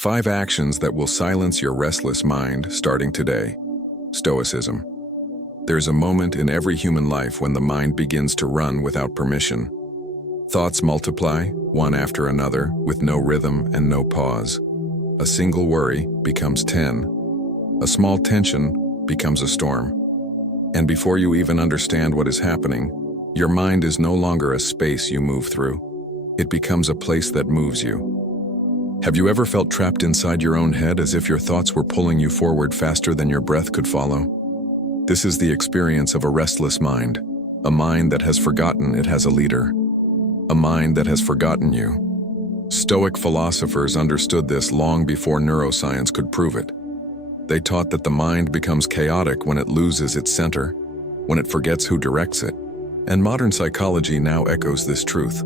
5 actions that will silence your restless mind starting today. Stoicism. There's a moment in every human life when the mind begins to run without permission. Thoughts multiply, one after another, with no rhythm and no pause. A single worry becomes 10. A small tension becomes a storm. And before you even understand what is happening, your mind is no longer a space you move through. It becomes a place that moves you. Have you ever felt trapped inside your own head as if your thoughts were pulling you forward faster than your breath could follow? This is the experience of a restless mind, a mind that has forgotten it has a leader, a mind that has forgotten you. Stoic philosophers understood this long before neuroscience could prove it. They taught that the mind becomes chaotic when it loses its center, when it forgets who directs it, and modern psychology now echoes this truth.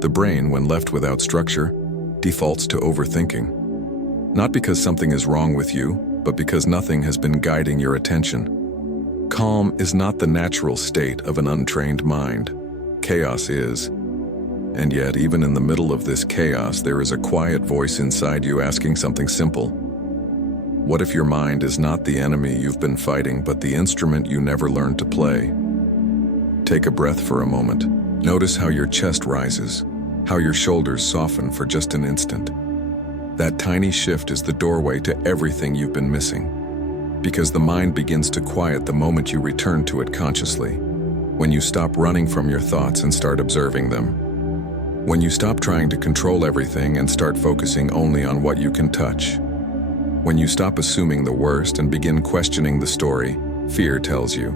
The brain, when left without structure, defaults to overthinking. Not because something is wrong with you, but because nothing has been guiding your attention. Calm is not the natural state of an untrained mind. Chaos is. And yet, even in the middle of this chaos, there is a quiet voice inside you asking something simple. What if your mind is not the enemy you've been fighting, but the instrument you never learned to play? Take a breath for a moment. Notice how your chest rises, how your shoulders soften for just an instant. That tiny shift is the doorway to everything you've been missing. Because the mind begins to quiet the moment you return to it consciously. When you stop running from your thoughts and start observing them. When you stop trying to control everything and start focusing only on what you can touch. When you stop assuming the worst and begin questioning the story fear tells you.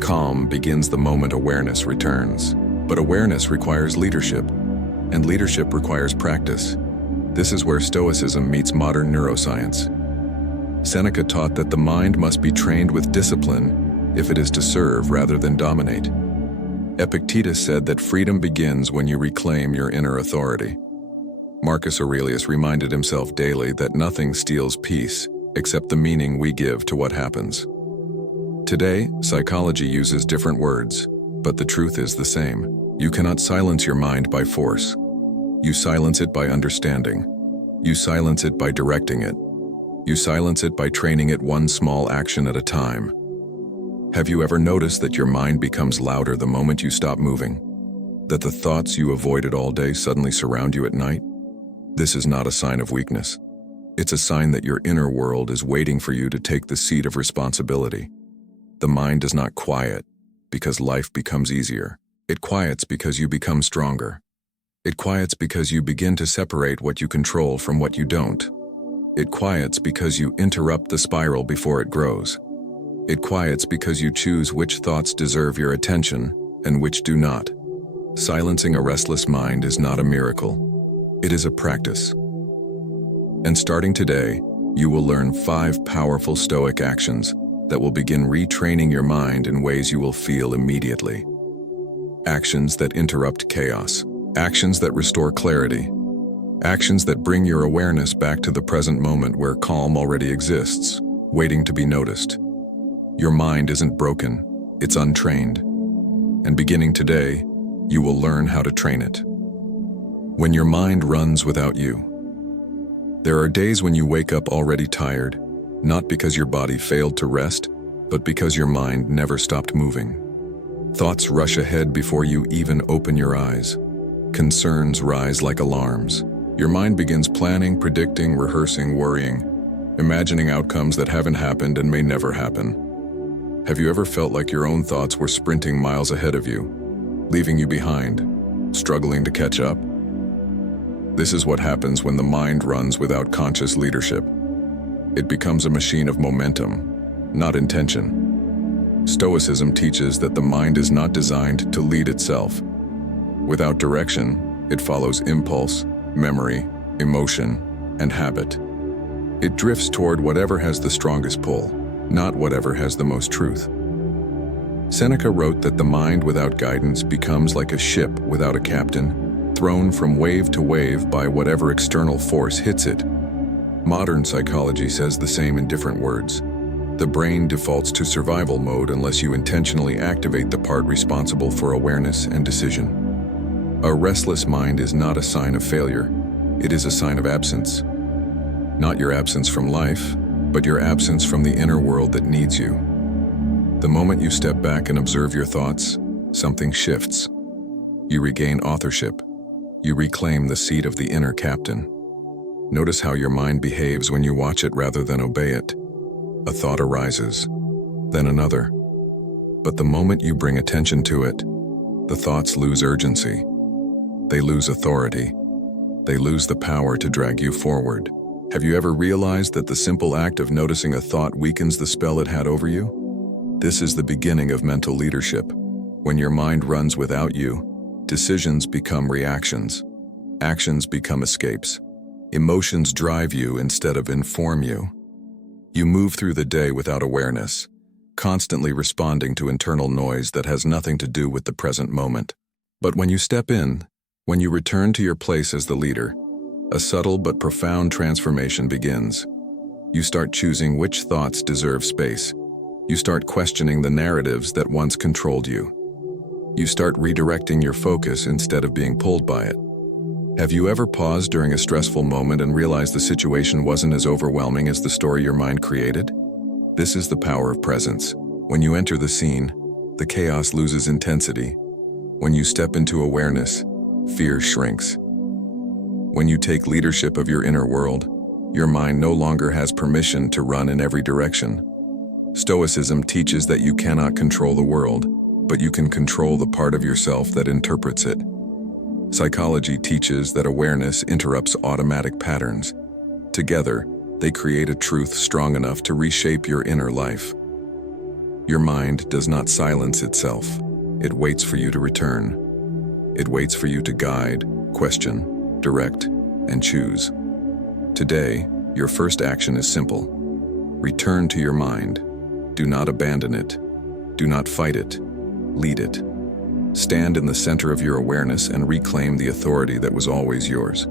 Calm begins the moment awareness returns. But awareness requires leadership. And leadership requires practice. This is where Stoicism meets modern neuroscience. Seneca taught that the mind must be trained with discipline if it is to serve rather than dominate. Epictetus said that freedom begins when you reclaim your inner authority. Marcus Aurelius reminded himself daily that nothing steals peace except the meaning we give to what happens. Today, psychology uses different words, but the truth is the same. You cannot silence your mind by force. You silence it by understanding. You silence it by directing it. You silence it by training it one small action at a time. Have you ever noticed that your mind becomes louder the moment you stop moving? That the thoughts you avoided all day suddenly surround you at night? This is not a sign of weakness. It's a sign that your inner world is waiting for you to take the seat of responsibility. The mind does not quiet because life becomes easier. It quiets because you become stronger. It quiets because you begin to separate what you control from what you don't. It quiets because you interrupt the spiral before it grows. It quiets because you choose which thoughts deserve your attention and which do not. Silencing a restless mind is not a miracle. It is a practice. And starting today, you will learn 5 powerful Stoic actions that will begin retraining your mind in ways you will feel immediately. Actions that interrupt chaos. Actions that restore clarity. Actions that bring your awareness back to the present moment where calm already exists, waiting to be noticed. Your mind isn't broken, it's untrained. And beginning today, you will learn how to train it. When your mind runs without you. There are days when you wake up already tired, not because your body failed to rest, but because your mind never stopped moving. Thoughts rush ahead before you even open your eyes. Concerns rise like alarms. Your mind begins planning, predicting, rehearsing, worrying, imagining outcomes that haven't happened and may never happen. Have you ever felt like your own thoughts were sprinting miles ahead of you, leaving you behind, struggling to catch up? This is what happens when the mind runs without conscious leadership. It becomes a machine of momentum, not intention. Stoicism teaches that the mind is not designed to lead itself. Without direction, it follows impulse, memory, emotion, and habit. It drifts toward whatever has the strongest pull, not whatever has the most truth. Seneca wrote that the mind without guidance becomes like a ship without a captain, thrown from wave to wave by whatever external force hits it. Modern psychology says the same in different words. The brain defaults to survival mode unless you intentionally activate the part responsible for awareness and decision. A restless mind is not a sign of failure. It is a sign of absence. Not your absence from life, but your absence from the inner world that needs you. The moment you step back and observe your thoughts, something shifts. You regain authorship. You reclaim the seat of the inner captain. Notice how your mind behaves when you watch it rather than obey it. A thought arises, then another. But the moment you bring attention to it, the thoughts lose urgency. They lose authority. They lose the power to drag you forward. Have you ever realized that the simple act of noticing a thought weakens the spell it had over you? This is the beginning of mental leadership. When your mind runs without you, decisions become reactions. Actions become escapes. Emotions drive you instead of inform you. You move through the day without awareness, constantly responding to internal noise that has nothing to do with the present moment. But when you step in, when you return to your place as the leader, a subtle but profound transformation begins. You start choosing which thoughts deserve space. You start questioning the narratives that once controlled you. You start redirecting your focus instead of being pulled by it. Have you ever paused during a stressful moment and realized the situation wasn't as overwhelming as the story your mind created? This is the power of presence. When you enter the scene, the chaos loses intensity. When you step into awareness, fear shrinks. When you take leadership of your inner world, your mind no longer has permission to run in every direction. Stoicism teaches that you cannot control the world, but you can control the part of yourself that interprets it. Psychology teaches that awareness interrupts automatic patterns. Together, they create a truth strong enough to reshape your inner life. Your mind does not silence itself. It waits for you to return. It waits for you to guide, question, direct, and choose. Today, your first action is simple. Return to your mind. Do not abandon it. Do not fight it. Lead it. Stand in the center of your awareness and reclaim the authority that was always yours.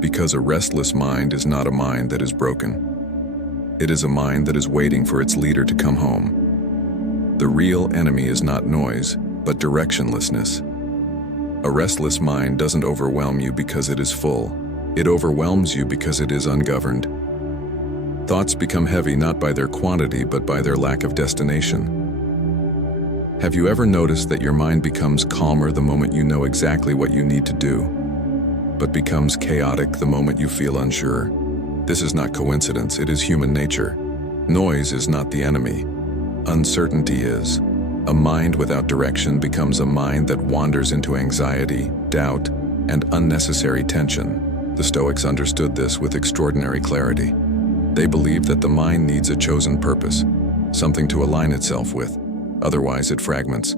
Because a restless mind is not a mind that is broken. It is a mind that is waiting for its leader to come home. The real enemy is not noise, but directionlessness. A restless mind doesn't overwhelm you because it is full. It overwhelms you because it is ungoverned. Thoughts become heavy not by their quantity but by their lack of destination. Have you ever noticed that your mind becomes calmer the moment you know exactly what you need to do, but becomes chaotic the moment you feel unsure? This is not coincidence, it is human nature. Noise is not the enemy. Uncertainty is. A mind without direction becomes a mind that wanders into anxiety, doubt, and unnecessary tension. The Stoics understood this with extraordinary clarity. They believed that the mind needs a chosen purpose, something to align itself with, otherwise it fragments.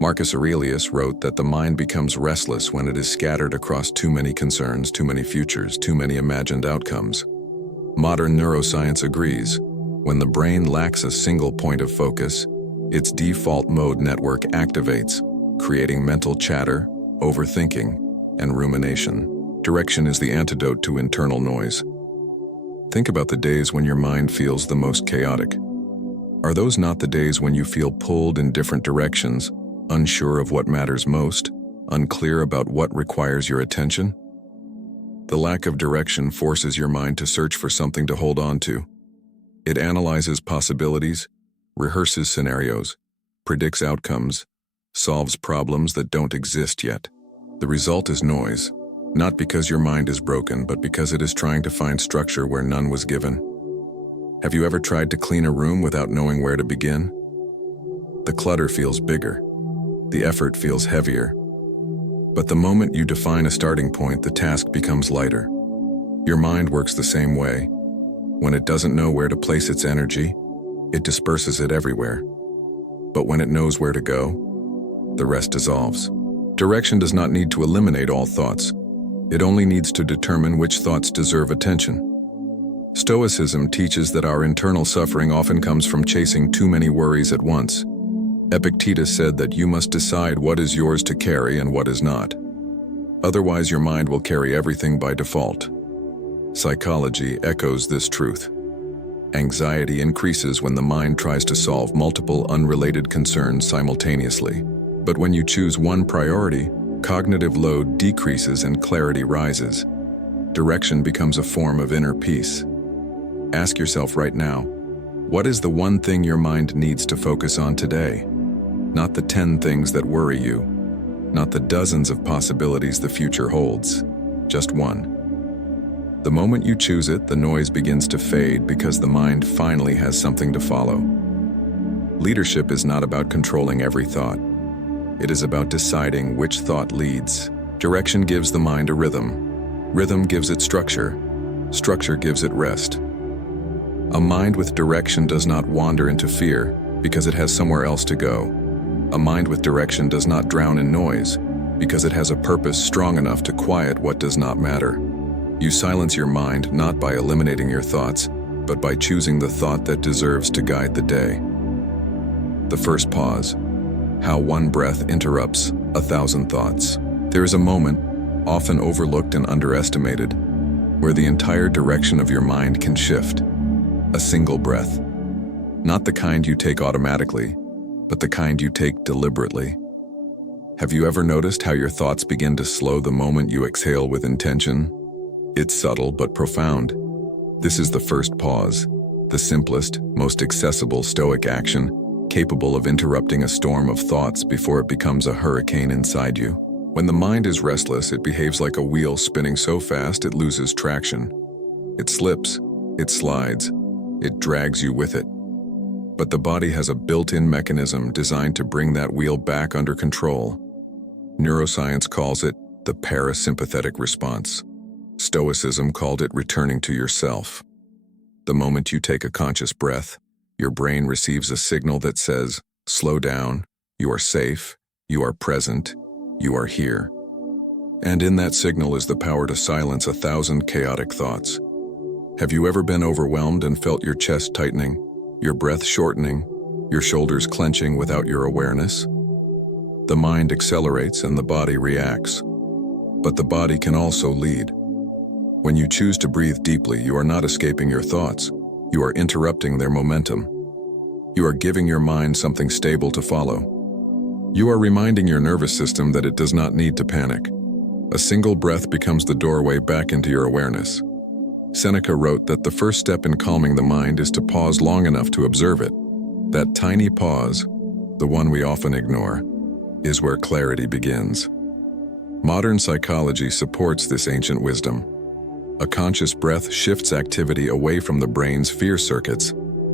Marcus Aurelius wrote that the mind becomes restless when it is scattered across too many concerns, too many futures, too many imagined outcomes. Modern neuroscience agrees. When the brain lacks a single point of focus, its default mode network activates, creating mental chatter, overthinking, and rumination. Direction is the antidote to internal noise. Think about the days when your mind feels the most chaotic. Are those not the days when you feel pulled in different directions, unsure of what matters most, unclear about what requires your attention? The lack of direction forces your mind to search for something to hold on to. It analyzes possibilities, rehearses scenarios, predicts outcomes, solves problems that don't exist yet. The result is noise, not because your mind is broken, but because it is trying to find structure where none was given. Have you ever tried to clean a room without knowing where to begin? The clutter feels bigger. The effort feels heavier. But the moment you define a starting point, the task becomes lighter. Your mind works the same way. When it doesn't know where to place its energy, it disperses it everywhere. But when it knows where to go, the rest dissolves. Direction does not need to eliminate all thoughts. It only needs to determine which thoughts deserve attention. Stoicism teaches that our internal suffering often comes from chasing too many worries at once. Epictetus said that you must decide what is yours to carry and what is not. Otherwise, your mind will carry everything by default. Psychology echoes this truth. Anxiety increases when the mind tries to solve multiple unrelated concerns simultaneously. But when you choose one priority, cognitive load decreases and clarity rises. direction becomes a form of inner peace. Ask yourself right now, what is the one thing your mind needs to focus on today? Not the 10 things that worry you, not the dozens of possibilities the future holds, just one. The moment you choose it, the noise begins to fade because the mind finally has something to follow. Leadership is not about controlling every thought. It is about deciding which thought leads. Direction gives the mind a rhythm. Rhythm gives it structure. Structure gives it rest. A mind with direction does not wander into fear because it has somewhere else to go. A mind with direction does not drown in noise because it has a purpose strong enough to quiet what does not matter. You silence your mind not by eliminating your thoughts, but by choosing the thought that deserves to guide the day. The first pause. How one breath interrupts 1,000 thoughts. There is a moment, often overlooked and underestimated, where the entire direction of your mind can shift. A single breath. Not the kind you take automatically, but the kind you take deliberately. Have you ever noticed how your thoughts begin to slow the moment you exhale with intention? It's subtle but profound. This is the first pause, the simplest, most accessible Stoic action, capable of interrupting a storm of thoughts before it becomes a hurricane inside you. When the mind is restless, it behaves like a wheel spinning so fast it loses traction. It slips, it slides, it drags you with it. But the body has a built-in mechanism designed to bring that wheel back under control. Neuroscience calls it the parasympathetic response. Stoicism called it returning to yourself. The moment you take a conscious breath, your brain receives a signal that says, slow down, you are safe, you are present, you are here. And in that signal is the power to silence 1,000 chaotic thoughts. Have you ever been overwhelmed and felt your chest tightening, your breath shortening, your shoulders clenching without your awareness? The mind accelerates and the body reacts. But the body can also lead. When you choose to breathe deeply, you are not escaping your thoughts. You are interrupting their momentum. You are giving your mind something stable to follow. You are reminding your nervous system that it does not need to panic. A single breath becomes the doorway back into your awareness. Seneca wrote that the first step in calming the mind is to pause long enough to observe it. That tiny pause, the one we often ignore, is where clarity begins. Modern psychology supports this ancient wisdom. A conscious breath shifts activity away from the brain's fear circuits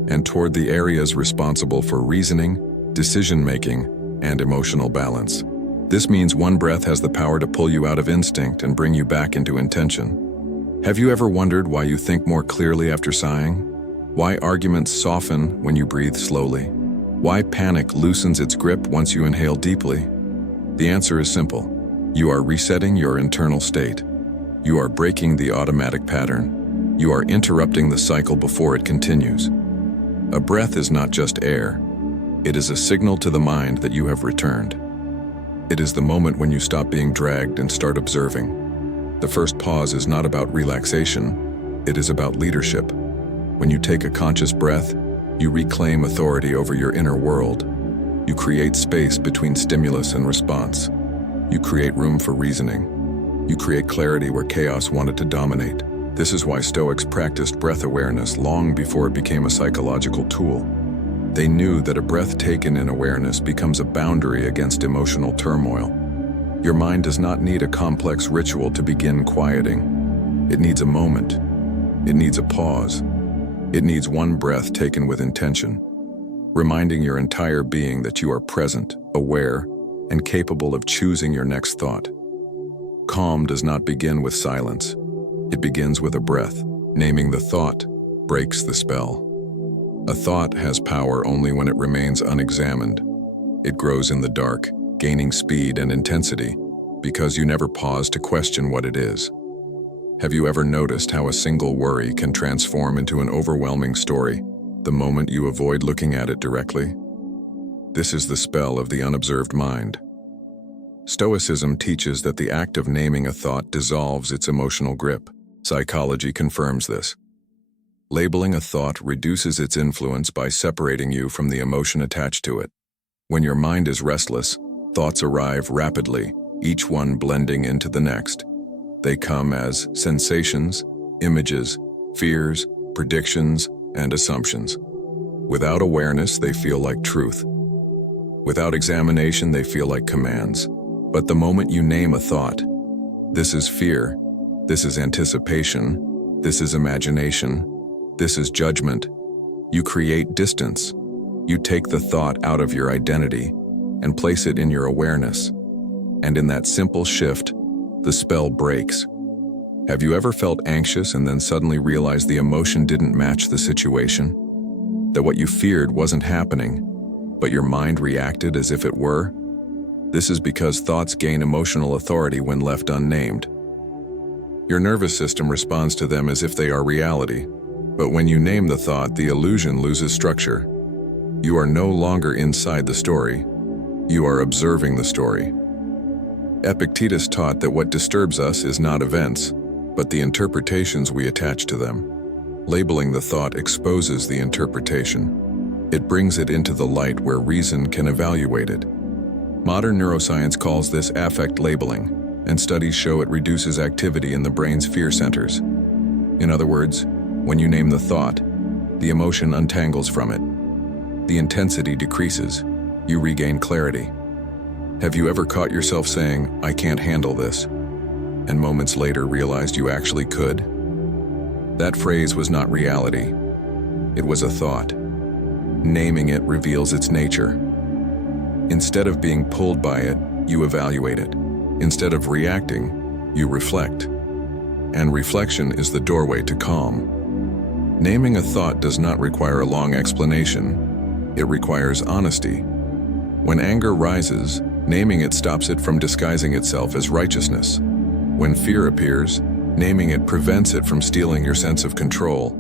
and toward the areas responsible for reasoning, decision-making, and emotional balance. This means one breath has the power to pull you out of instinct and bring you back into intention. Have you ever wondered why you think more clearly after sighing? Why arguments soften when you breathe slowly? Why panic loosens its grip once you inhale deeply? The answer is simple. You are resetting your internal state. You are breaking the automatic pattern. You are interrupting the cycle before it continues. A breath is not just air. It is a signal to the mind that you have returned. It is the moment when you stop being dragged and start observing. The first pause is not about relaxation. It is about leadership. When you take a conscious breath, you reclaim authority over your inner world. You create space between stimulus and response. You create room for reasoning. You create clarity where chaos wanted to dominate. This is why Stoics practiced breath awareness long before it became a psychological tool. They knew that a breath taken in awareness becomes a boundary against emotional turmoil. Your mind does not need a complex ritual to begin quieting. It needs a moment. It needs a pause. It needs one breath taken with intention, reminding your entire being that you are present, aware, and capable of choosing your next thought. Calm does not begin with silence. It begins with a breath. Naming the thought breaks the spell. A thought has power only when it remains unexamined. It grows in the dark, gaining speed and intensity, because you never pause to question what it is. Have you ever noticed how a single worry can transform into an overwhelming story the moment you avoid looking at it directly? This is the spell of the unobserved mind. Stoicism teaches that the act of naming a thought dissolves its emotional grip. Psychology confirms this. Labeling a thought reduces its influence by separating you from the emotion attached to it. When your mind is restless, thoughts arrive rapidly, each one blending into the next. They come as sensations, images, fears, predictions, and assumptions. Without awareness, they feel like truth. Without examination, they feel like commands. But the moment you name a thought, this is fear, this is anticipation, this is imagination, this is judgment, you create distance. You take the thought out of your identity and place it in your awareness. And in that simple shift, the spell breaks. Have you ever felt anxious and then suddenly realized the emotion didn't match the situation? That what you feared wasn't happening, but your mind reacted as if it were? This is because thoughts gain emotional authority when left unnamed. Your nervous system responds to them as if they are reality, but when you name the thought, the illusion loses structure. You are no longer inside the story, you are observing the story. Epictetus taught that what disturbs us is not events, but the interpretations we attach to them. Labeling the thought exposes the interpretation. It brings it into the light where reason can evaluate it. Modern neuroscience calls this affect labeling, and studies show it reduces activity in the brain's fear centers. In other words, when you name the thought, the emotion untangles from it. The intensity decreases. You regain clarity. Have you ever caught yourself saying, "I can't handle this," and moments later realized you actually could? That phrase was not reality. It was a thought. Naming it reveals its nature. Instead of being pulled by it, you evaluate it. Instead of reacting, you reflect. And reflection is the doorway to calm. Naming a thought does not require a long explanation. It requires honesty. When anger rises, naming it stops it from disguising itself as righteousness. When fear appears, naming it prevents it from stealing your sense of control.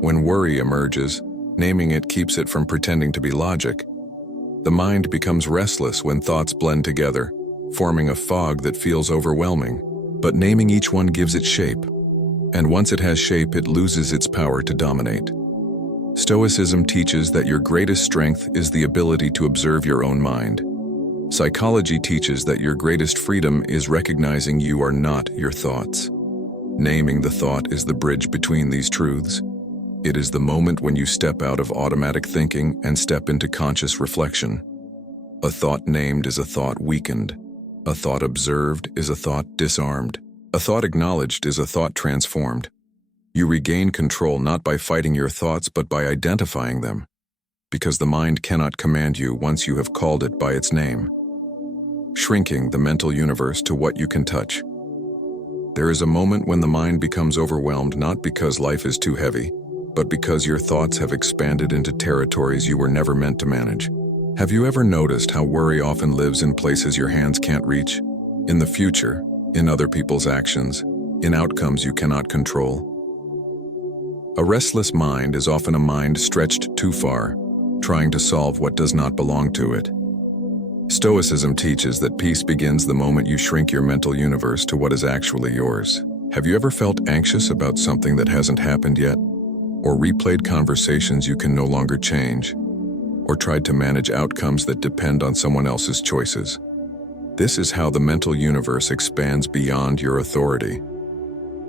When worry emerges, naming it keeps it from pretending to be logic. The mind becomes restless when thoughts blend together, forming a fog that feels overwhelming. But naming each one gives it shape. And once it has shape, it loses its power to dominate. Stoicism teaches that your greatest strength is the ability to observe your own mind. Psychology teaches that your greatest freedom is recognizing you are not your thoughts. Naming the thought is the bridge between these truths. It is the moment when you step out of automatic thinking and step into conscious reflection. A thought named is a thought weakened. A thought observed is a thought disarmed. A thought acknowledged is a thought transformed. You regain control not by fighting your thoughts but by identifying them, because the mind cannot command you once you have called it by its name. Shrinking the mental universe to what you can touch. There is a moment when the mind becomes overwhelmed not because life is too heavy, but because your thoughts have expanded into territories you were never meant to manage. Have you ever noticed how worry often lives in places your hands can't reach? In the future, in other people's actions, in outcomes you cannot control. A restless mind is often a mind stretched too far, trying to solve what does not belong to it. Stoicism teaches that peace begins the moment you shrink your mental universe to what is actually yours. Have you ever felt anxious about something that hasn't happened yet? Or replayed conversations you can no longer change? Or tried to manage outcomes that depend on someone else's choices? This is how the mental universe expands beyond your authority.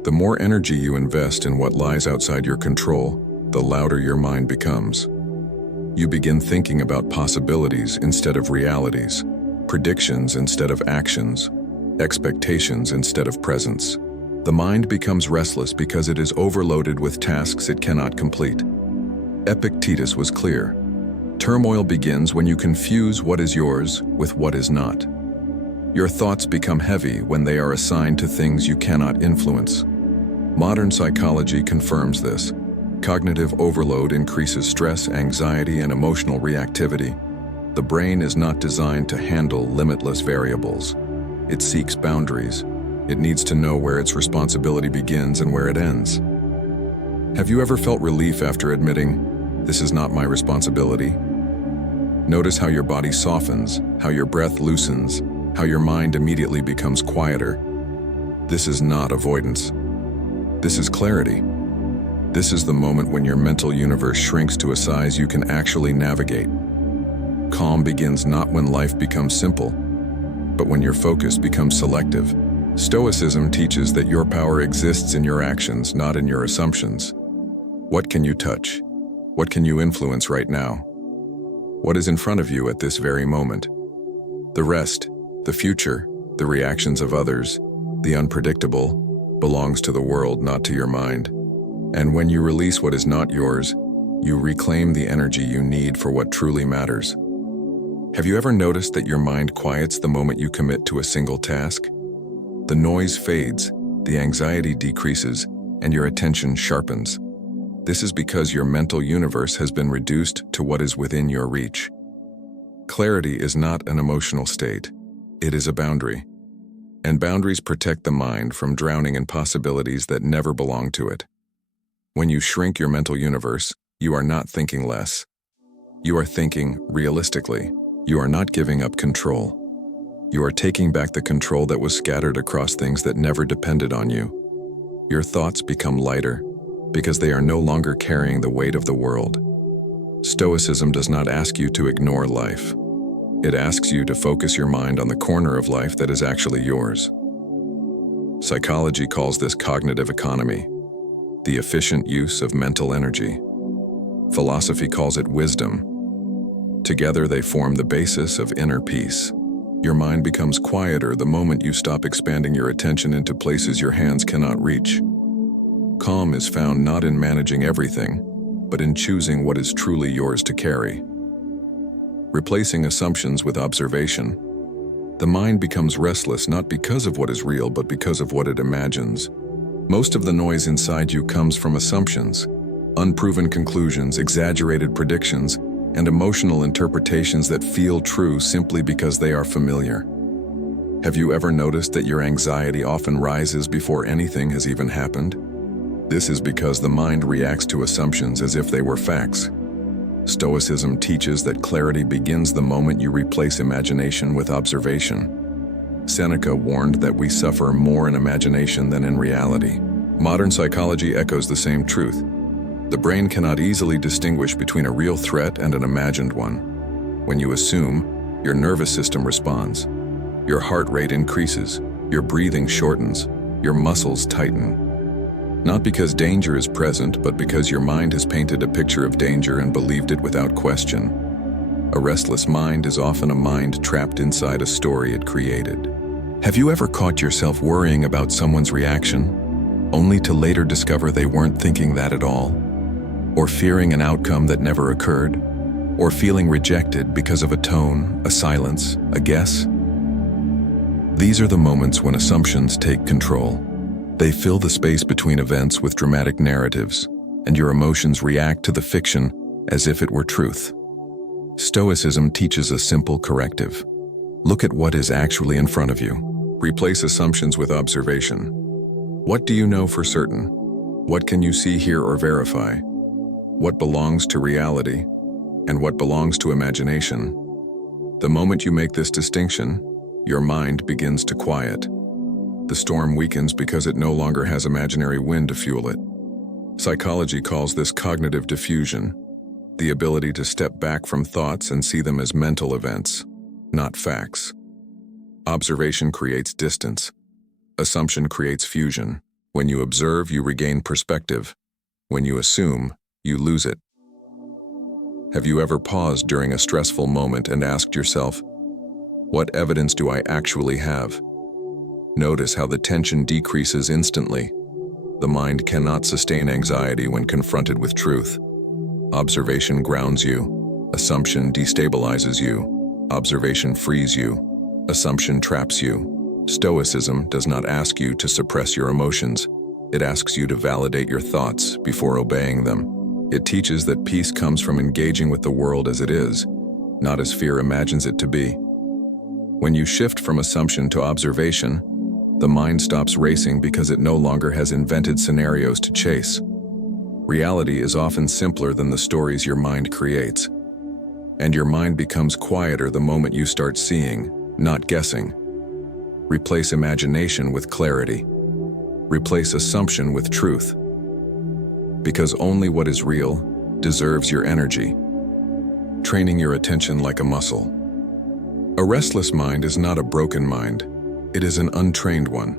The more energy you invest in what lies outside your control, the louder your mind becomes. You begin thinking about possibilities instead of realities, predictions instead of actions, expectations instead of presence. The mind becomes restless because it is overloaded with tasks it cannot complete. Epictetus was clear. Turmoil begins when you confuse what is yours with what is not. Your thoughts become heavy when they are assigned to things you cannot influence. Modern psychology confirms this. Cognitive overload increases stress, anxiety, and emotional reactivity. The brain is not designed to handle limitless variables. It seeks boundaries. It needs to know where its responsibility begins and where it ends. Have you ever felt relief after admitting, "This is not my responsibility"? Notice how your body softens, how your breath loosens, how your mind immediately becomes quieter. This is not avoidance. This is clarity. This is the moment when your mental universe shrinks to a size you can actually navigate. Calm begins not when life becomes simple, but when your focus becomes selective. Stoicism teaches that your power exists in your actions, not in your assumptions. What can you touch? What can you influence right now? What is in front of you at this very moment? The rest, the future, the reactions of others, the unpredictable, belongs to the world, not to your mind. And when you release what is not yours, you reclaim the energy you need for what truly matters. Have you ever noticed that your mind quiets the moment you commit to a single task? The noise fades, the anxiety decreases, and your attention sharpens. This is because your mental universe has been reduced to what is within your reach. Clarity is not an emotional state. It is a boundary. And boundaries protect the mind from drowning in possibilities that never belong to it. When you shrink your mental universe, you are not thinking less. You are thinking realistically. You are not giving up control. You are taking back the control that was scattered across things that never depended on you. Your thoughts become lighter because they are no longer carrying the weight of the world. Stoicism does not ask you to ignore life. It asks you to focus your mind on the corner of life that is actually yours. Psychology calls this cognitive economy, the efficient use of mental energy. Philosophy calls it wisdom. Together they form the basis of inner peace. Your mind becomes quieter the moment you stop expanding your attention into places your hands cannot reach. Calm is found not in managing everything, but in choosing what is truly yours to carry. Replacing assumptions with observation. The mind becomes restless not because of what is real, but because of what it imagines. Most of the noise inside you comes from assumptions, unproven conclusions, exaggerated predictions, and emotional interpretations that feel true simply because they are familiar. Have you ever noticed that your anxiety often rises before anything has even happened? This is because the mind reacts to assumptions as if they were facts. Stoicism teaches that clarity begins the moment you replace imagination with observation. Seneca warned that we suffer more in imagination than in reality. Modern psychology echoes the same truth. The brain cannot easily distinguish between a real threat and an imagined one. When you assume, your nervous system responds. Your heart rate increases, your breathing shortens, your muscles tighten. Not because danger is present, but because your mind has painted a picture of danger and believed it without question. A restless mind is often a mind trapped inside a story it created. Have you ever caught yourself worrying about someone's reaction, only to later discover they weren't thinking that at all? Or fearing an outcome that never occurred? Or feeling rejected because of a tone, a silence, a guess? These are the moments when assumptions take control. They fill the space between events with dramatic narratives, and your emotions react to the fiction as if it were truth. Stoicism teaches a simple corrective. Look at what is actually in front of you. Replace assumptions with observation. What do you know for certain? What can you see, hear, or verify? What belongs to reality, and what belongs to imagination? The moment you make this distinction, your mind begins to quiet. The storm weakens because it no longer has imaginary wind to fuel it. Psychology calls this cognitive diffusion, the ability to step back from thoughts and see them as mental events, not facts. Observation creates distance. Assumption creates fusion. When you observe, you regain perspective. When you assume, you lose it. Have you ever paused during a stressful moment and asked yourself, what evidence do I actually have? Notice how the tension decreases instantly. The mind cannot sustain anxiety when confronted with truth. Observation grounds you. Assumption destabilizes you. Observation frees you. Assumption traps you. Stoicism does not ask you to suppress your emotions. It asks you to validate your thoughts before obeying them. It teaches that peace comes from engaging with the world as it is, not as fear imagines it to be. When you shift from assumption to observation, the mind stops racing because it no longer has invented scenarios to chase. Reality is often simpler than the stories your mind creates. And your mind becomes quieter the moment you start seeing, not guessing. Replace imagination with clarity. Replace assumption with truth. Because only what is real deserves your energy. Training your attention like a muscle. A restless mind is not a broken mind. It is an untrained one.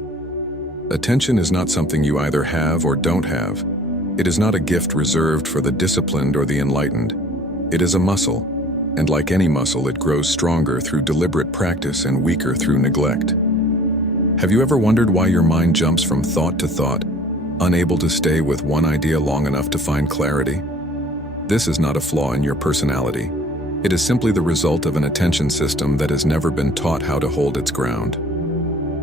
Attention is not something you either have or don't have. It is not a gift reserved for the disciplined or the enlightened. It is a muscle, and like any muscle, it grows stronger through deliberate practice and weaker through neglect. Have you ever wondered why your mind jumps from thought to thought, unable to stay with one idea long enough to find clarity? This is not a flaw in your personality. It is simply the result of an attention system that has never been taught how to hold its ground.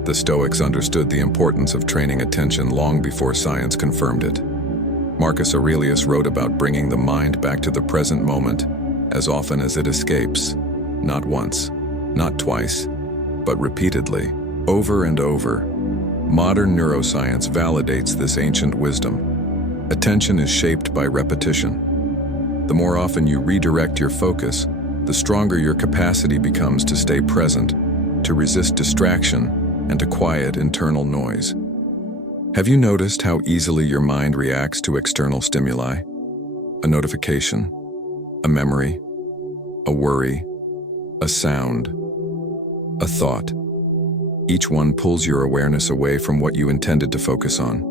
The Stoics understood the importance of training attention long before science confirmed it. Marcus Aurelius wrote about bringing the mind back to the present moment as often as it escapes, not once, not twice, but repeatedly, over and over. Modern neuroscience validates this ancient wisdom. Attention is shaped by repetition. The more often you redirect your focus, the stronger your capacity becomes to stay present, to resist distraction, and to quiet internal noise. Have you noticed how easily your mind reacts to external stimuli? A notification, a memory, a worry, a sound, a thought. Each one pulls your awareness away from what you intended to focus on.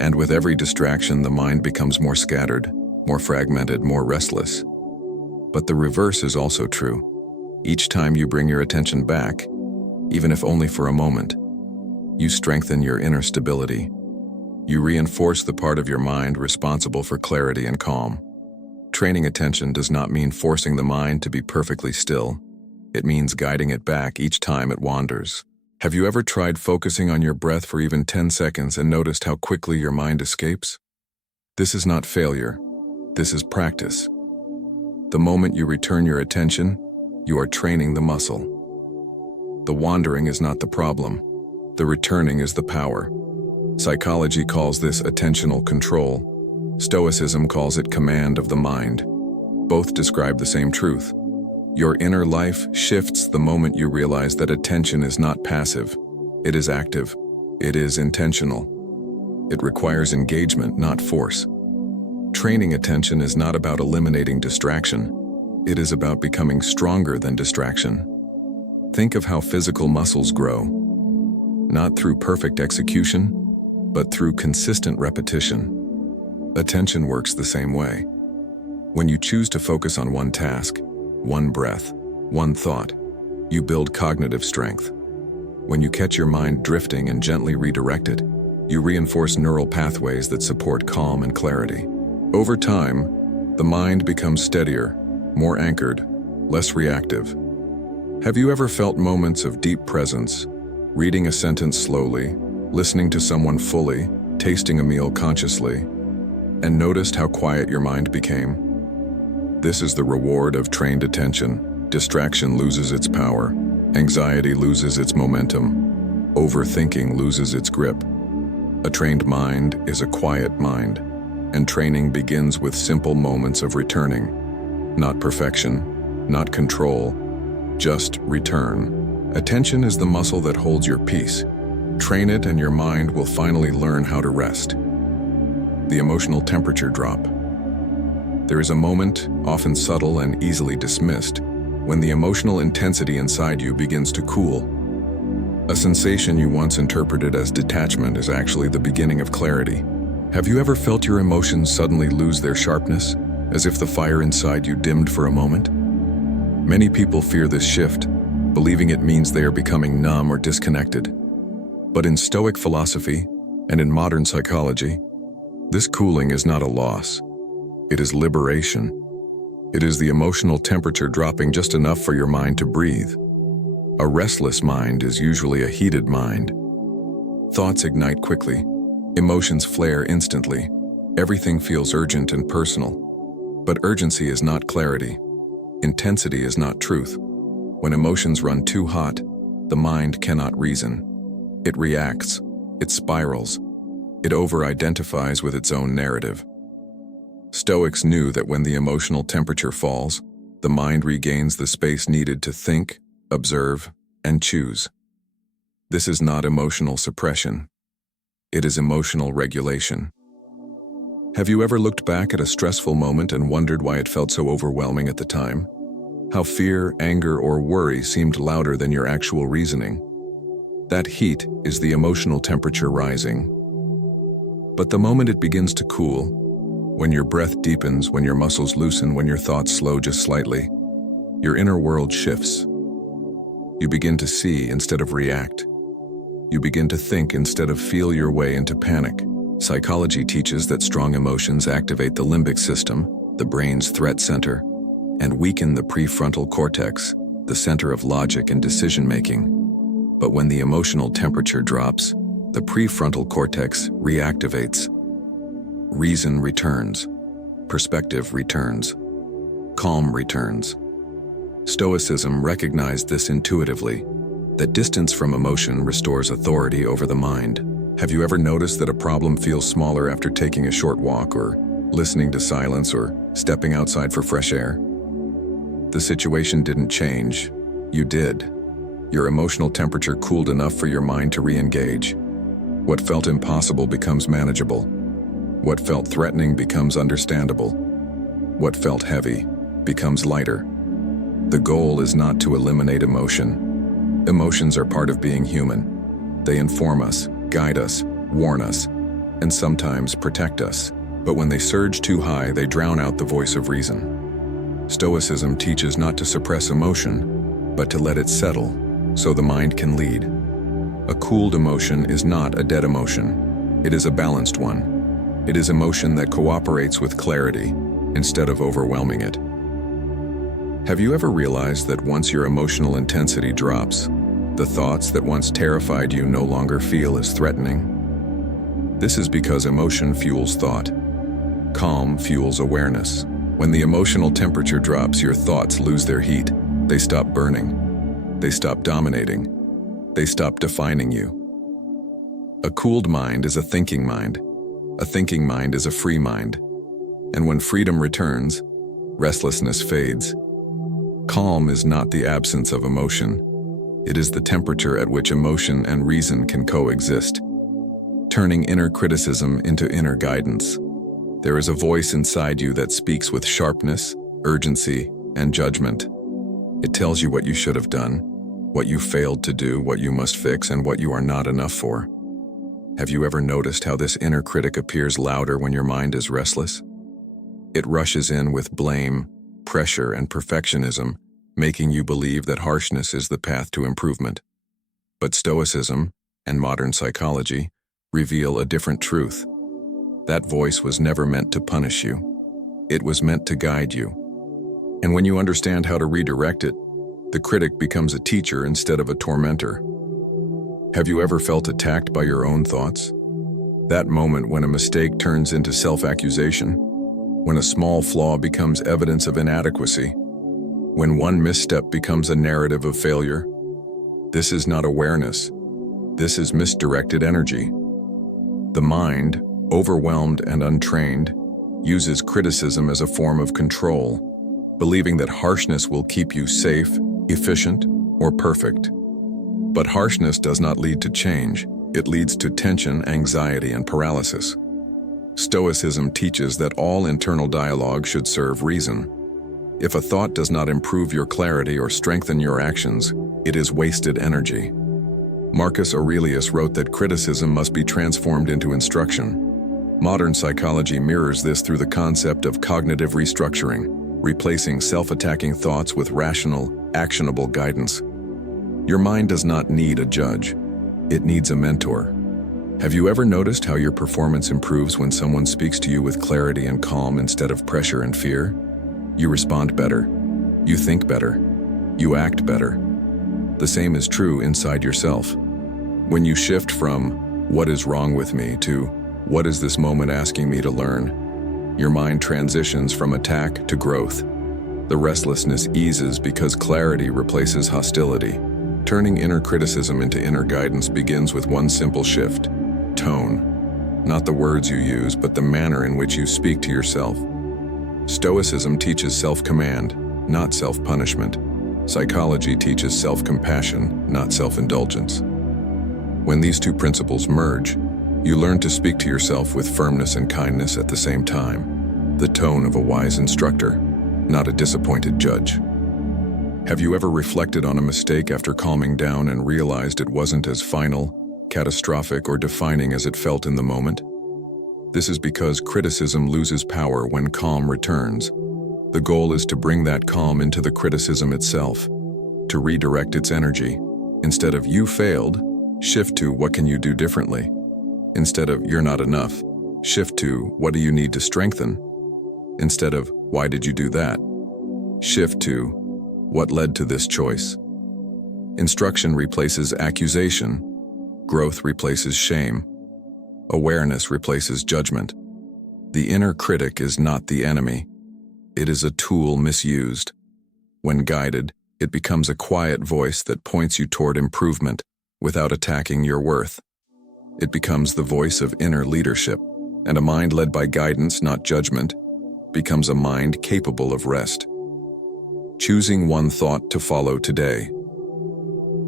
And with every distraction, the mind becomes more scattered, more fragmented, more restless. But the reverse is also true. Each time you bring your attention back, even if only for a moment, you strengthen your inner stability. You reinforce the part of your mind responsible for clarity and calm. Training attention does not mean forcing the mind to be perfectly still. It means guiding it back each time it wanders. Have you ever tried focusing on your breath for even 10 seconds and noticed how quickly your mind escapes? This is not failure. This is practice. The moment you return your attention, you are training the muscle. The wandering is not the problem. The returning is the power. Psychology calls this attentional control. Stoicism calls it command of the mind. Both describe the same truth. Your inner life shifts the moment you realize that attention is not passive. It is active. It is intentional. It requires engagement, not force. Training attention is not about eliminating distraction. It is about becoming stronger than distraction. Think of how physical muscles grow, not through perfect execution, but through consistent repetition. Attention works the same way. When you choose to focus on one task, one breath, one thought, you build cognitive strength. When you catch your mind drifting and gently redirect it, you reinforce neural pathways that support calm and clarity. Over time, the mind becomes steadier, more anchored, less reactive. Have you ever felt moments of deep presence, reading a sentence slowly, listening to someone fully, tasting a meal consciously, and noticed how quiet your mind became? This is the reward of trained attention. Distraction loses its power. Anxiety loses its momentum. Overthinking loses its grip. A trained mind is a quiet mind, and training begins with simple moments of returning. Not perfection, not control, just return. Attention is the muscle that holds your peace. Train it and your mind will finally learn how to rest. The emotional temperature drop. There is a moment, often subtle and easily dismissed, when the emotional intensity inside you begins to cool. A sensation you once interpreted as detachment is actually the beginning of clarity. Have you ever felt your emotions suddenly lose their sharpness, as if the fire inside you dimmed for a moment? Many people fear this shift, believing it means they are becoming numb or disconnected. But in Stoic philosophy and in modern psychology, this cooling is not a loss. It is liberation. It is the emotional temperature dropping just enough for your mind to breathe. A restless mind is usually a heated mind. Thoughts ignite quickly. Emotions flare instantly. Everything feels urgent and personal. But urgency is not clarity. Intensity is not truth. When emotions run too hot, the mind cannot reason. It reacts. It spirals. It over-identifies with its own narrative. Stoics knew that when the emotional temperature falls, the mind regains the space needed to think, observe, and choose. This is not emotional suppression. It is emotional regulation. Have you ever looked back at a stressful moment and wondered why it felt so overwhelming at the time? How fear, anger, or worry seemed louder than your actual reasoning? That heat is the emotional temperature rising. But the moment it begins to cool, when your breath deepens, when your muscles loosen, when your thoughts slow just slightly, your inner world shifts. You begin to see instead of react. You begin to think instead of feel your way into panic. Psychology teaches that strong emotions activate the limbic system, the brain's threat center, and weaken the prefrontal cortex, the center of logic and decision-making. But when the emotional temperature drops, the prefrontal cortex reactivates. Reason returns. Perspective returns. Calm returns. Stoicism recognized this intuitively, that distance from emotion restores authority over the mind. Have you ever noticed that a problem feels smaller after taking a short walk or listening to silence or stepping outside for fresh air? The situation didn't change. You did. Your emotional temperature cooled enough for your mind to re-engage. What felt impossible becomes manageable. What felt threatening becomes understandable. What felt heavy becomes lighter. The goal is not to eliminate emotion. Emotions are part of being human. They inform us, guide us, warn us, and sometimes protect us. But when they surge too high, they drown out the voice of reason. Stoicism teaches not to suppress emotion, but to let it settle, so the mind can lead. A cooled emotion is not a dead emotion. It is a balanced one. It is emotion that cooperates with clarity instead of overwhelming it. Have you ever realized that once your emotional intensity drops, the thoughts that once terrified you no longer feel as threatening? This is because emotion fuels thought. Calm fuels awareness. When the emotional temperature drops, your thoughts lose their heat. They stop burning. They stop dominating. They stop defining you. A cooled mind is a thinking mind. A thinking mind is a free mind. And when freedom returns, restlessness fades. Calm is not the absence of emotion. It is the temperature at which emotion and reason can coexist, turning inner criticism into inner guidance. There is a voice inside you that speaks with sharpness, urgency, and judgment. It tells you what you should have done, what you failed to do, what you must fix, and what you are not enough for. Have you ever noticed how this inner critic appears louder when your mind is restless? It rushes in with blame, pressure, and perfectionism, making you believe that harshness is the path to improvement. But Stoicism and modern psychology reveal a different truth. That voice was never meant to punish you. It was meant to guide you. And when you understand how to redirect it, the critic becomes a teacher instead of a tormentor. Have you ever felt attacked by your own thoughts? That moment when a mistake turns into self-accusation, when a small flaw becomes evidence of inadequacy, when one misstep becomes a narrative of failure. This is not awareness. This is misdirected energy. The mind, overwhelmed and untrained, uses criticism as a form of control, believing that harshness will keep you safe, efficient, or perfect. But harshness does not lead to change. It leads to tension, anxiety, and paralysis. Stoicism teaches that all internal dialogue should serve reason. If a thought does not improve your clarity or strengthen your actions, it is wasted energy. Marcus Aurelius wrote that criticism must be transformed into instruction. Modern psychology mirrors this through the concept of cognitive restructuring, replacing self-attacking thoughts with rational, actionable guidance. Your mind does not need a judge. It needs a mentor. Have you ever noticed how your performance improves when someone speaks to you with clarity and calm instead of pressure and fear? You respond better. You think better. You act better. The same is true inside yourself. When you shift from, "What is wrong with me?" to, "What is this moment asking me to learn?" your mind transitions from attack to growth. The restlessness eases because clarity replaces hostility. Turning inner criticism into inner guidance begins with one simple shift: tone. Not the words you use, but the manner in which you speak to yourself. Stoicism teaches self-command, not self-punishment. Psychology teaches self-compassion, not self-indulgence. When these two principles merge, you learn to speak to yourself with firmness and kindness at the same time, the tone of a wise instructor, not a disappointed judge. Have you ever reflected on a mistake after calming down and realized it wasn't as final, catastrophic, or defining as it felt in the moment? This is because criticism loses power when calm returns. The goal is to bring that calm into the criticism itself, to redirect its energy. Instead of "you failed," shift to "what can you do differently?" Instead of "you're not enough," shift to "what do you need to strengthen?" Instead of "why did you do that?" shift to "what led to this choice?" Instruction replaces accusation. Growth replaces shame. Awareness replaces judgment. The inner critic is not the enemy. It is a tool misused. When guided, it becomes a quiet voice that points you toward improvement without attacking your worth. It becomes the voice of inner leadership, and a mind led by guidance, not judgment, becomes a mind capable of rest. Choosing one thought to follow today.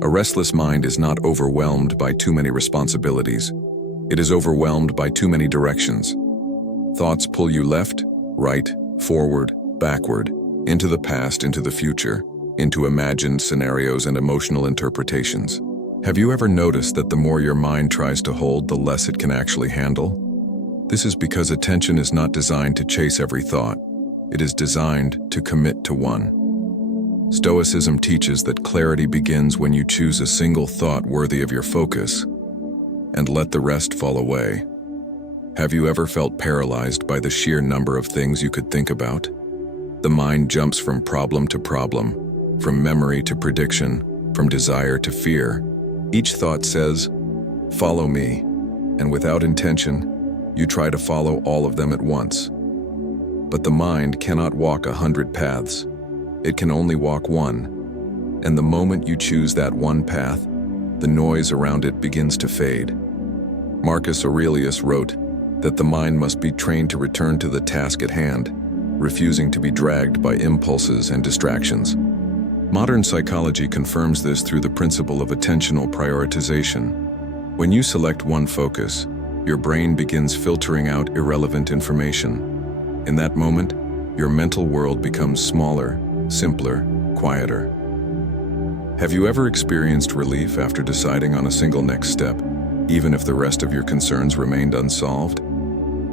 A restless mind is not overwhelmed by too many responsibilities. It is overwhelmed by too many directions. Thoughts pull you left, right, forward, backward, into the past, into the future, into imagined scenarios and emotional interpretations. Have you ever noticed that the more your mind tries to hold, the less it can actually handle? This is because attention is not designed to chase every thought. It is designed to commit to one. Stoicism teaches that clarity begins when you choose a single thought worthy of your focus and let the rest fall away. Have you ever felt paralyzed by the sheer number of things you could think about? The mind jumps from problem to problem, from memory to prediction, from desire to fear. Each thought says, "Follow me," and without intention, you try to follow all of them at once. But the mind cannot walk 100 paths. It can only walk one. And the moment you choose that one path, the noise around it begins to fade. Marcus Aurelius wrote that the mind must be trained to return to the task at hand, refusing to be dragged by impulses and distractions. Modern psychology confirms this through the principle of attentional prioritization. When you select one focus, your brain begins filtering out irrelevant information. In that moment, your mental world becomes smaller, simpler, quieter. Have you ever experienced relief after deciding on a single next step, even if the rest of your concerns remained unsolved?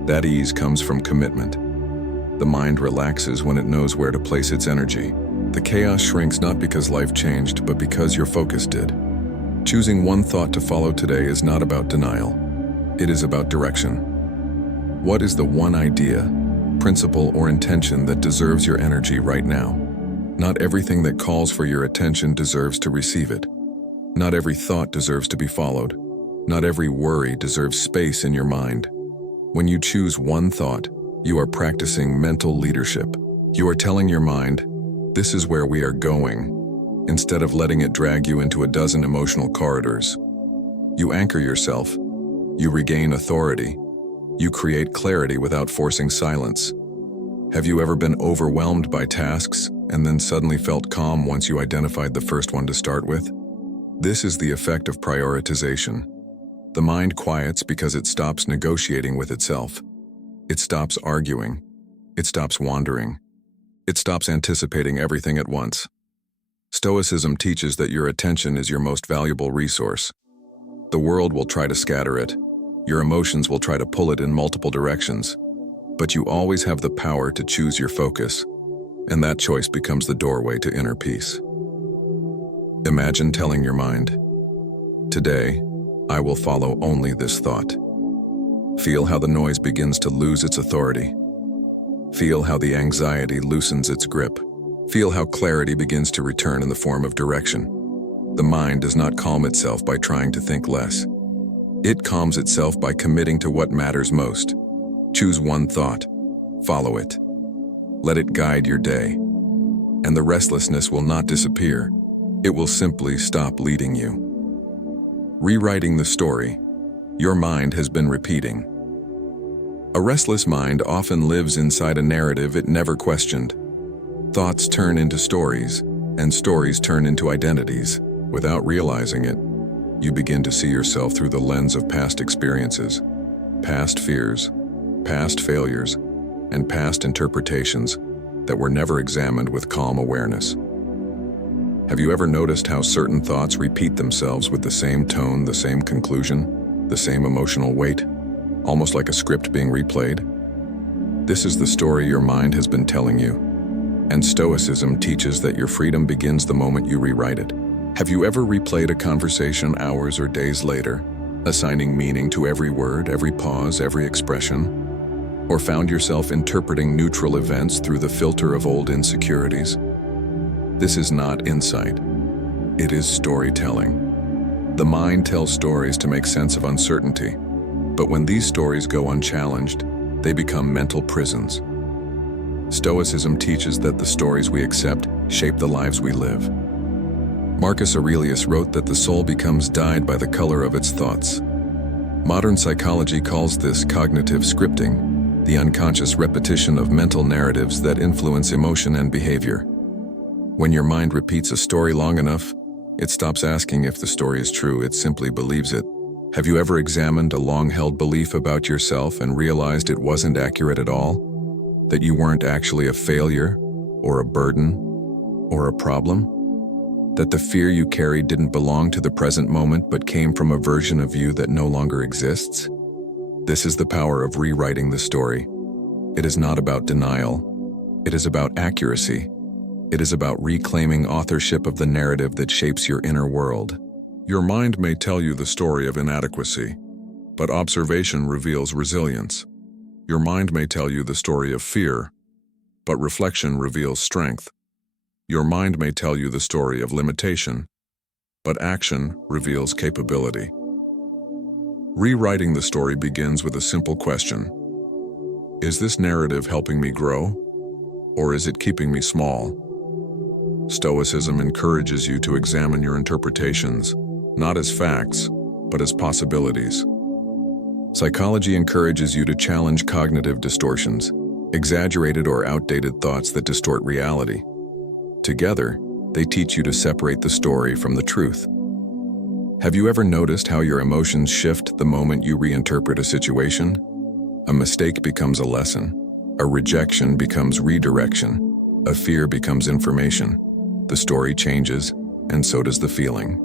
That ease comes from commitment. The mind relaxes when it knows where to place its energy. The chaos shrinks not because life changed, but because your focus did. Choosing one thought to follow today is not about denial. It is about direction. What is the one idea, principle, or intention that deserves your energy right now? Not everything that calls for your attention deserves to receive it. Not every thought deserves to be followed. Not every worry deserves space in your mind. When you choose one thought, you are practicing mental leadership. You are telling your mind, "This is where we are going," instead of letting it drag you into a dozen emotional corridors. You anchor yourself. You regain authority. You create clarity without forcing silence. Have you ever been overwhelmed by tasks and then suddenly felt calm once you identified the first one to start with? This is the effect of prioritization. The mind quiets because it stops negotiating with itself. It stops arguing. It stops wandering. It stops anticipating everything at once. Stoicism teaches that your attention is your most valuable resource. The world will try to scatter it. Your emotions will try to pull it in multiple directions. But you always have the power to choose your focus, and that choice becomes the doorway to inner peace. Imagine telling your mind, "Today, I will follow only this thought." Feel how the noise begins to lose its authority. Feel how the anxiety loosens its grip. Feel how clarity begins to return in the form of direction. The mind does not calm itself by trying to think less. It calms itself by committing to what matters most. Choose one thought. Follow it. Let it guide your day. And the restlessness will not disappear. It will simply stop leading you. Rewriting the story. Your mind has been repeating. A restless mind often lives inside a narrative it never questioned. Thoughts turn into stories, and stories turn into identities. Without realizing it, you begin to see yourself through the lens of past experiences, past fears, past failures, and past interpretations that were never examined with calm awareness. Have you ever noticed how certain thoughts repeat themselves with the same tone, the same conclusion, the same emotional weight, almost like a script being replayed? This is the story your mind has been telling you. And Stoicism teaches that your freedom begins the moment you rewrite it. Have you ever replayed a conversation hours or days later, assigning meaning to every word, every pause, every expression? Or found yourself interpreting neutral events through the filter of old insecurities? This is not insight. It is storytelling. The mind tells stories to make sense of uncertainty, but when these stories go unchallenged, they become mental prisons. Stoicism teaches that the stories we accept shape the lives we live. Marcus Aurelius wrote that the soul becomes dyed by the color of its thoughts. Modern psychology calls this cognitive scripting, the unconscious repetition of mental narratives that influence emotion and behavior. When your mind repeats a story long enough, it stops asking if the story is true, it simply believes it. Have you ever examined a long-held belief about yourself and realized it wasn't accurate at all? That you weren't actually a failure, or a burden, or a problem? That the fear you carried didn't belong to the present moment but came from a version of you that no longer exists? This is the power of rewriting the story. It is not about denial. It is about accuracy. It is about reclaiming authorship of the narrative that shapes your inner world. Your mind may tell you the story of inadequacy, but observation reveals resilience. Your mind may tell you the story of fear, but reflection reveals strength. Your mind may tell you the story of limitation, but action reveals capability. Rewriting the story begins with a simple question. Is this narrative helping me grow, or is it keeping me small? Stoicism encourages you to examine your interpretations, not as facts, but as possibilities. Psychology encourages you to challenge cognitive distortions, exaggerated or outdated thoughts that distort reality. Together, they teach you to separate the story from the truth. Have you ever noticed how your emotions shift the moment you reinterpret a situation? A mistake becomes a lesson. A rejection becomes redirection. A fear becomes information. The story changes, and so does the feeling.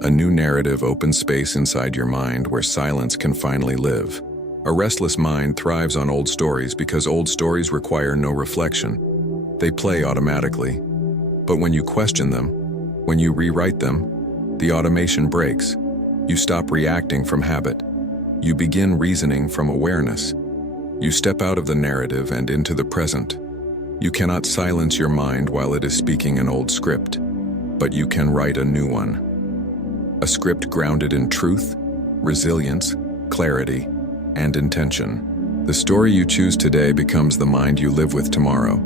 A new narrative opens space inside your mind where silence can finally live. A restless mind thrives on old stories because old stories require no reflection. They play automatically. But when you question them, when you rewrite them, the automation breaks. You stop reacting from habit. You begin reasoning from awareness. You step out of the narrative and into the present. You cannot silence your mind while it is speaking an old script, but you can write a new one. A script grounded in truth, resilience, clarity, and intention. The story you choose today becomes the mind you live with tomorrow.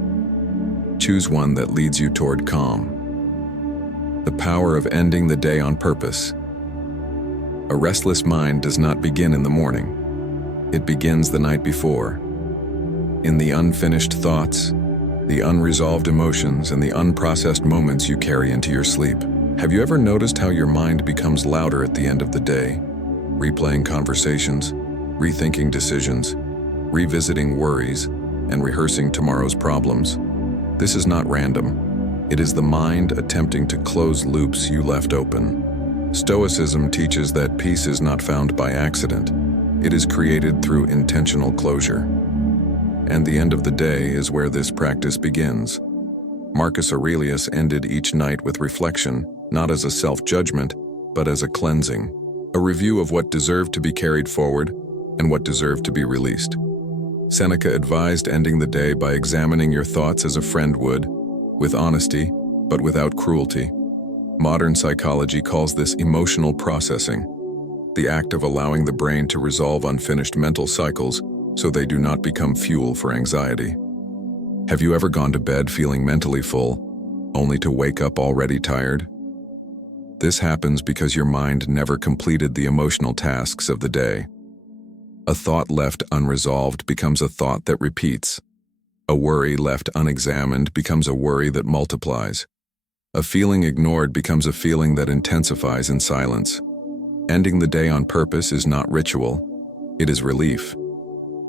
Choose one that leads you toward calm. The power of ending the day on purpose. A restless mind does not begin in the morning. It begins the night before. In the unfinished thoughts, the unresolved emotions, and the unprocessed moments you carry into your sleep. Have you ever noticed how your mind becomes louder at the end of the day, replaying conversations, rethinking decisions, revisiting worries, and rehearsing tomorrow's problems? This is not random. It is the mind attempting to close loops you left open. Stoicism teaches that peace is not found by accident. It is created through intentional closure. And the end of the day is where this practice begins. Marcus Aurelius ended each night with reflection, not as a self-judgment, but as a cleansing, a review of what deserved to be carried forward and what deserved to be released. Seneca advised ending the day by examining your thoughts as a friend would, with honesty, but without cruelty. Modern psychology calls this emotional processing, the act of allowing the brain to resolve unfinished mental cycles so they do not become fuel for anxiety. Have you ever gone to bed feeling mentally full, only to wake up already tired? This happens because your mind never completed the emotional tasks of the day. A thought left unresolved becomes a thought that repeats. A worry left unexamined becomes a worry that multiplies. A feeling ignored becomes a feeling that intensifies in silence. Ending the day on purpose is not ritual. It is relief.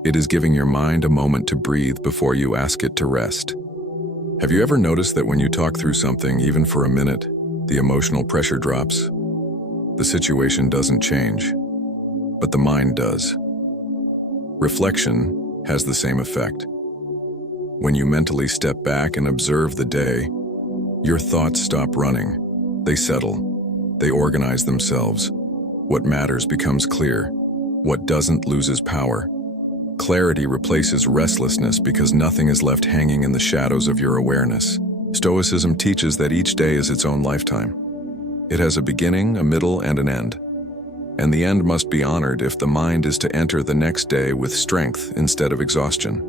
It is giving your mind a moment to breathe before you ask it to rest. Have you ever noticed that when you talk through something, even for a minute, The emotional pressure drops. The situation doesn't change, but the mind does. Reflection has the same effect. When you mentally step back and observe the day, your thoughts stop running. They settle. They organize themselves. What matters becomes clear. What doesn't loses power. Clarity replaces restlessness because nothing is left hanging in the shadows of your awareness. Stoicism teaches that each day is its own lifetime. It has a beginning, a middle, and an end. And the end must be honored if the mind is to enter the next day with strength instead of exhaustion.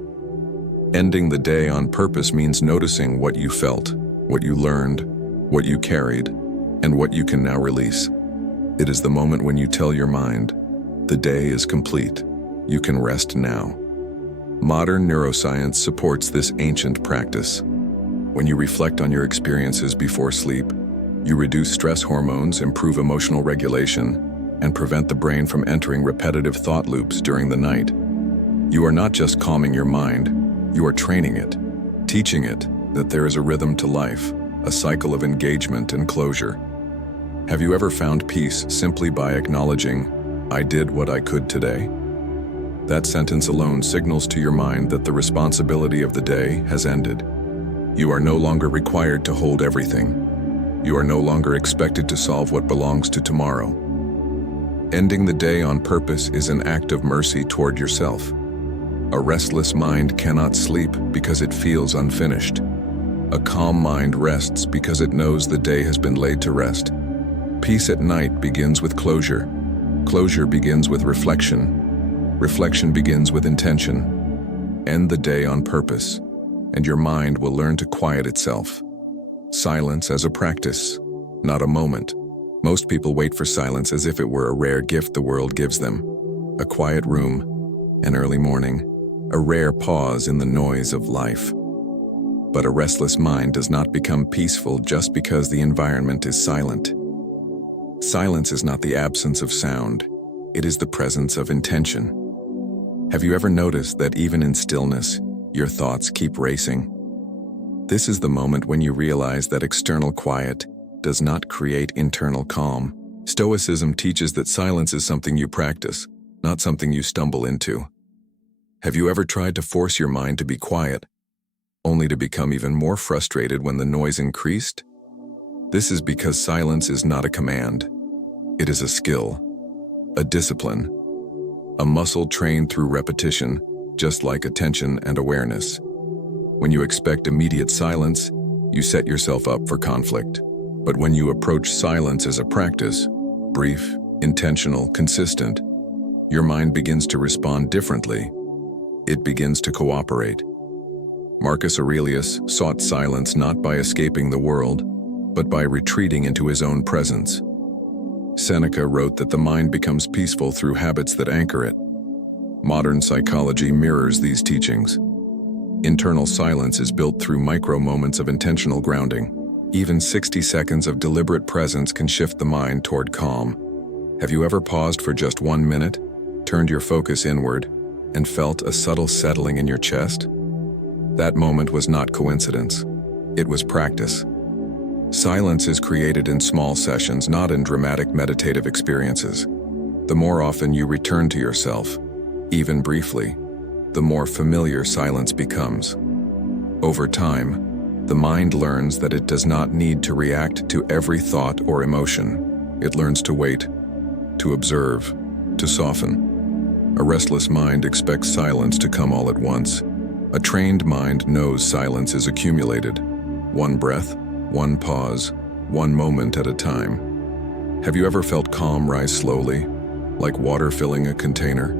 Ending the day on purpose means noticing what you felt, what you learned, what you carried, and what you can now release. It is the moment when you tell your mind, the day is complete. You can rest now. Modern neuroscience supports this ancient practice. When you reflect on your experiences before sleep, you reduce stress hormones, improve emotional regulation, and prevent the brain from entering repetitive thought loops during the night. You are not just calming your mind, you are training it, teaching it that there is a rhythm to life, a cycle of engagement and closure. Have you ever found peace simply by acknowledging, "I did what I could today"? That sentence alone signals to your mind that the responsibility of the day has ended. You are no longer required to hold everything. You are no longer expected to solve what belongs to tomorrow. Ending the day on purpose is an act of mercy toward yourself. A restless mind cannot sleep because it feels unfinished. A calm mind rests because it knows the day has been laid to rest. Peace at night begins with closure. Closure begins with reflection. Reflection begins with intention. End the day on purpose, and your mind will learn to quiet itself. Silence as a practice, not a moment. Most people wait for silence as if it were a rare gift the world gives them. A quiet room, an early morning, a rare pause in the noise of life. But a restless mind does not become peaceful just because the environment is silent. Silence is not the absence of sound, it is the presence of intention. Have you ever noticed that even in stillness, your thoughts keep racing? This is the moment when you realize that external quiet does not create internal calm. Stoicism teaches that silence is something you practice, not something you stumble into. Have you ever tried to force your mind to be quiet, only to become even more frustrated when the noise increased? This is because silence is not a command. It is a skill, a discipline, a muscle trained through repetition, just like attention and awareness. When you expect immediate silence, you set yourself up for conflict. But when you approach silence as a practice, brief, intentional, consistent, your mind begins to respond differently. It begins to cooperate. Marcus Aurelius sought silence not by escaping the world, but by retreating into his own presence. Seneca wrote that the mind becomes peaceful through habits that anchor it. Modern psychology mirrors these teachings. Internal silence is built through micro moments of intentional grounding. Even 60 seconds of deliberate presence can shift the mind toward calm. Have you ever paused for just 1 minute, turned your focus inward, and felt a subtle settling in your chest? That moment was not coincidence. It was practice. Silence is created in small sessions, not in dramatic meditative experiences. The more often you return to yourself, even briefly, the more familiar silence becomes. Over time, the mind learns that it does not need to react to every thought or emotion. It learns to wait, to observe, to soften. A restless mind expects silence to come all at once. A trained mind knows silence is accumulated. One breath, one pause, one moment at a time. Have you ever felt calm rise slowly, like water filling a container?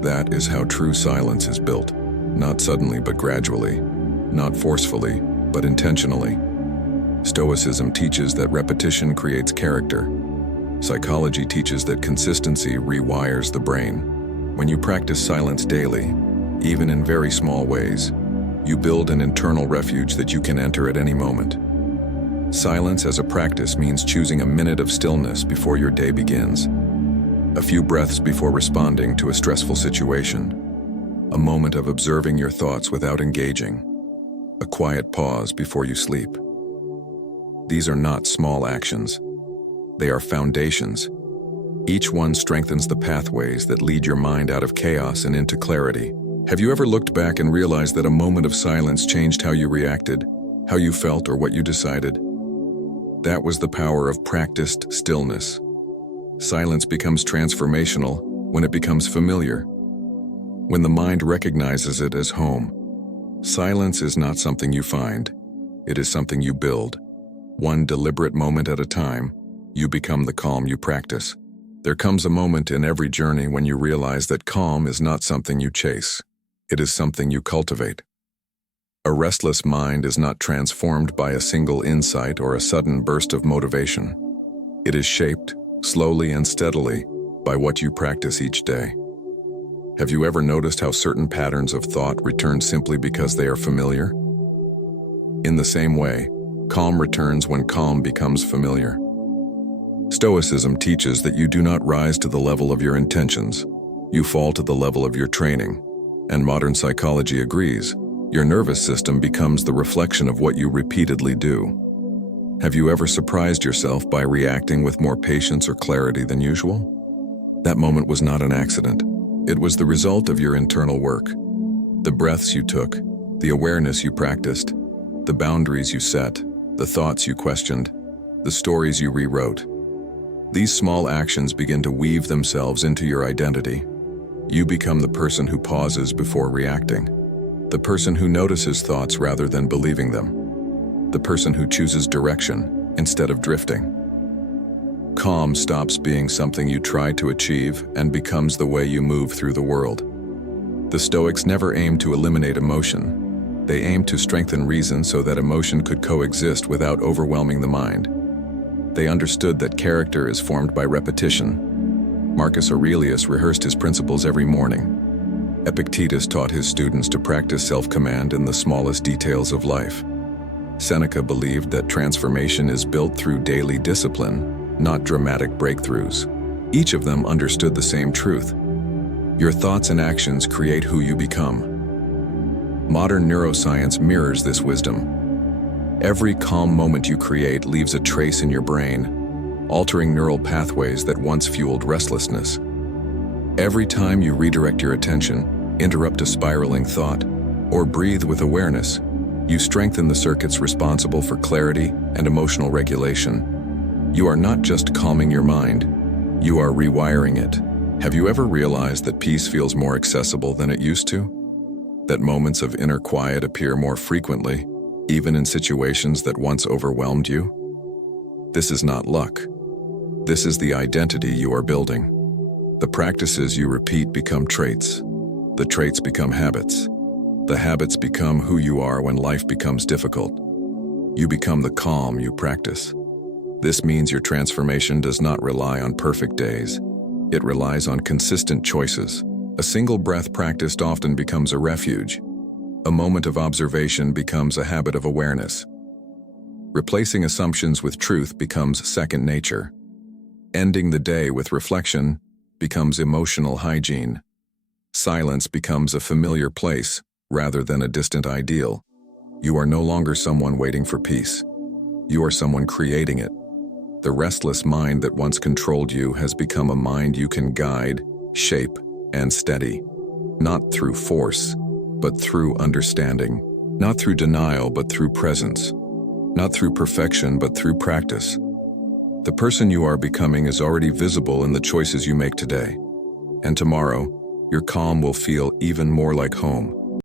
That is how true silence is built. Not suddenly but gradually, not forcefully, but intentionally. Stoicism teaches that repetition creates character. Psychology teaches that consistency rewires the brain. When you practice silence daily, even in very small ways, you build an internal refuge that you can enter at any moment. Silence as a practice means choosing a minute of stillness before your day begins. A few breaths before responding to a stressful situation. A moment of observing your thoughts without engaging. A quiet pause before you sleep. These are not small actions. They are foundations. Each one strengthens the pathways that lead your mind out of chaos and into clarity. Have you ever looked back and realized that a moment of silence changed how you reacted, how you felt, or what you decided? That was the power of practiced stillness. Silence becomes transformational when it becomes familiar, when the mind recognizes it as home. Silence is not something you find. It is something you build. One deliberate moment at a time, you become the calm you practice. There comes a moment in every journey when you realize that calm is not something you chase. It is something you cultivate. A restless mind is not transformed by a single insight or a sudden burst of motivation. It is shaped, slowly and steadily, by what you practice each day. Have you ever noticed how certain patterns of thought return simply because they are familiar? In the same way, calm returns when calm becomes familiar. Stoicism teaches that you do not rise to the level of your intentions. You fall to the level of your training. And modern psychology agrees. Your nervous system becomes the reflection of what you repeatedly do. Have you ever surprised yourself by reacting with more patience or clarity than usual? That moment was not an accident. It was the result of your internal work. The breaths you took, the awareness you practiced, the boundaries you set, the thoughts you questioned, the stories you rewrote. These small actions begin to weave themselves into your identity. You become the person who pauses before reacting, the person who notices thoughts rather than believing them, the person who chooses direction instead of drifting. Calm stops being something you try to achieve and becomes the way you move through the world. The Stoics never aimed to eliminate emotion. They aimed to strengthen reason so that emotion could coexist without overwhelming the mind. They understood that character is formed by repetition. Marcus Aurelius rehearsed his principles every morning. Epictetus taught his students to practice self-command in the smallest details of life. Seneca believed that transformation is built through daily discipline, not dramatic breakthroughs. Each of them understood the same truth. Your thoughts and actions create who you become. Modern neuroscience mirrors this wisdom. Every calm moment you create leaves a trace in your brain, altering neural pathways that once fueled restlessness. Every time you redirect your attention, interrupt a spiraling thought, or breathe with awareness, you strengthen the circuits responsible for clarity and emotional regulation. You are not just calming your mind, you are rewiring it. Have you ever realized that peace feels more accessible than it used to? That moments of inner quiet appear more frequently, even in situations that once overwhelmed you? This is not luck. This is the identity you are building. The practices you repeat become traits. The traits become habits. The habits become who you are when life becomes difficult. You become the calm you practice. This means your transformation does not rely on perfect days. It relies on consistent choices. A single breath practiced often becomes a refuge. A moment of observation becomes a habit of awareness. Replacing assumptions with truth becomes second nature. Ending the day with reflection becomes emotional hygiene. Silence becomes a familiar place rather than a distant ideal. You are no longer someone waiting for peace. You are someone creating it. The restless mind that once controlled you has become a mind you can guide, shape, and steady. Not through force, but through understanding. Not through denial, but through presence. Not through perfection, but through practice. The person you are becoming is already visible in the choices you make today. And tomorrow, your calm will feel even more like home.